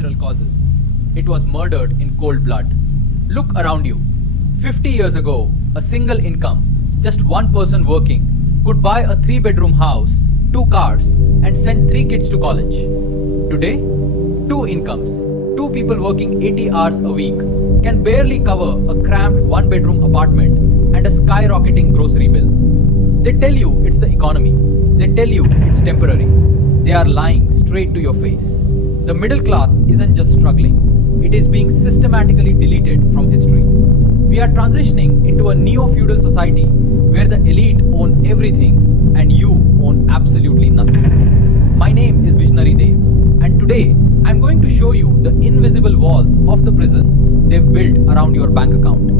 natural causes. It was murdered in cold blood. Look around you. 50 years ago, a single income, just one person working, could buy a 3-bedroom house, 2 cars, and send 3 kids to college. Today, 2 incomes, 2 people working 80 hours a week, can barely cover a cramped 1-bedroom apartment and a skyrocketing grocery bill. They tell you it's the economy. They tell you it's temporary. They are lying straight to your face. The middle class isn't just struggling, it is being systematically deleted from history. We are transitioning into a neo-feudal society where the elite own everything and you own absolutely nothing. My name is Visionary Dev, and today I'm going to show you the invisible walls of the prison they've built around your bank account.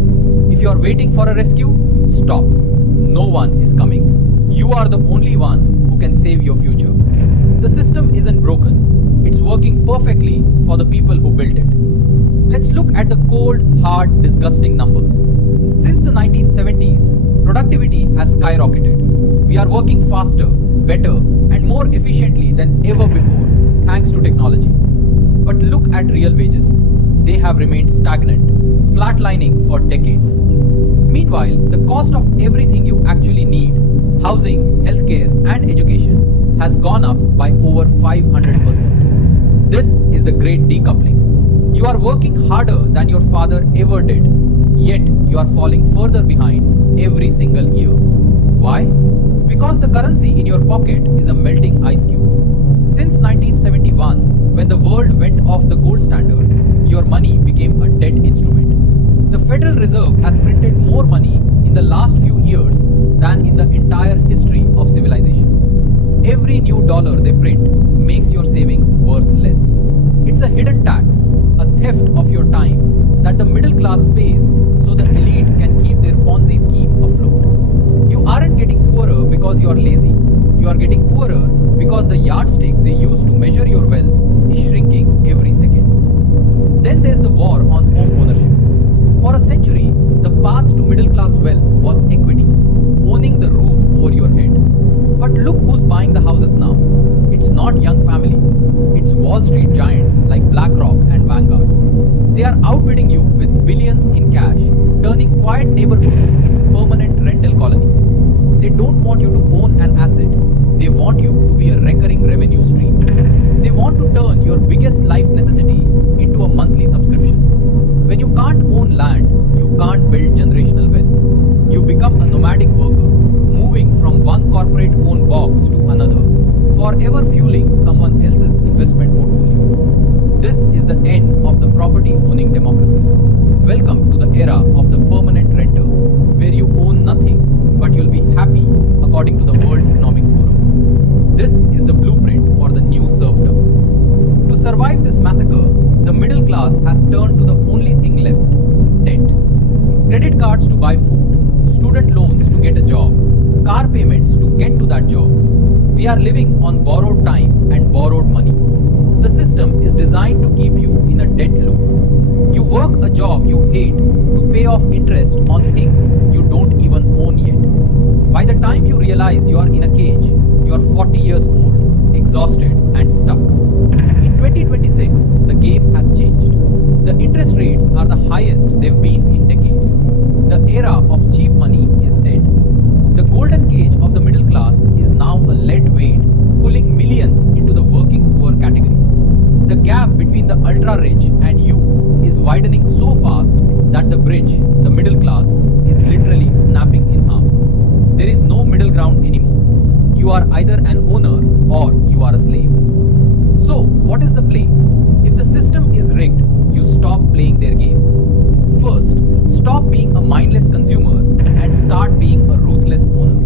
If you're waiting for a rescue, stop. No one is coming. You are the only one who can save your future. The system isn't broken. It's working perfectly for the people who built it. Let's look at the cold, hard, disgusting numbers. Since the 1970s, productivity has skyrocketed. We are working faster, better, and more efficiently than ever before, thanks to technology. But look at real wages. They have remained stagnant, flatlining for decades. Meanwhile, the cost of everything you actually need, housing, healthcare, and education, has gone up by over 500%. This is the great decoupling. You are working harder than your father ever did, yet you are falling further behind every single year. Why? Because the currency in your pocket is a melting ice cube. Since 1971, when the world went off the gold standard, your money became a dead instrument. The Federal Reserve has printed more money in the last few years than in the entire history of civilization. Every new dollar they print makes your savings worth less. It's a hidden tax, a theft of your time that the middle class pays so the elite can keep their Ponzi scheme afloat. You aren't getting poorer because you are lazy. You are getting poorer because the yardstick they use to measure your wealth is shrinking every second. Then there's the war on home ownership. For a century, the path to middle class wealth was equity, owning the roof over your head. But look who's buying the houses now. It's not young families. It's Wall Street giants like BlackRock and Vanguard. They are outbidding you with billions in cash, turning quiet neighborhoods into permanent rental colonies. They don't want you to own an asset. They want you to be a recurring revenue stream. They want to turn your biggest life necessity into a monthly subscription. When you can't own land, you can't build generational wealth. You become a nomadic worker, moving from one corporate-owned box to another, forever fueling someone else's investment portfolio. This is the end of the property-owning democracy. Welcome to the era of the permanent renter, where you own nothing, but you'll be happy according to the World Economic Forum. This is the blueprint for the new serfdom. To survive this massacre, the middle class has turned to the only thing left: debt. Credit cards to buy food, student loans to get a job, car payments to get to that job. We are living on borrowed time and borrowed money. The system is designed to keep you in a debt loop. You work a job you hate to pay off interest on things you don't even own yet. By the time you realize you are in a cage, you are 40 years old, exhausted and stuck. In 2026, the game has changed. The interest rates are the highest they've been in decades. The era of cheap money is dead. The golden cage of the middle class is now a lead weight, pulling millions into the working poor category. The gap between the ultra-rich and you is widening so fast that the bridge, the middle class, is literally snapping in half. There is no middle ground anymore. You are either an owner or you are a slave. So, what is the play? If the system is rigged, you stop playing their game. First, stop being a mindless consumer and start being a ruthless owner.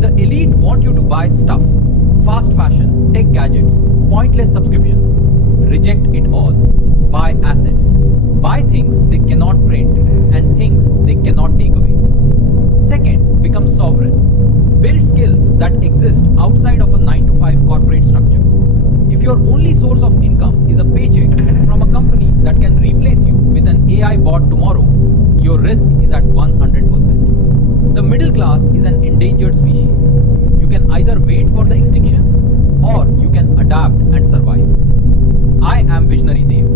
The elite want you to buy stuff, fast fashion, tech gadgets, pointless subscriptions. Reject it all. Buy assets. Buy things they cannot print and things they cannot take away. Second, become sovereign. Build skills that exist outside of a 9-to-5 corporate structure. If your only source of income is a paycheck from a company that can replace you with an AI bot tomorrow, your risk is at 100%. The middle class is an endangered species. You can either wait for the extinction or you can adapt and survive. I am Visionary Dev.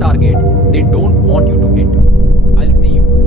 target they don't want you to hit. I'll see you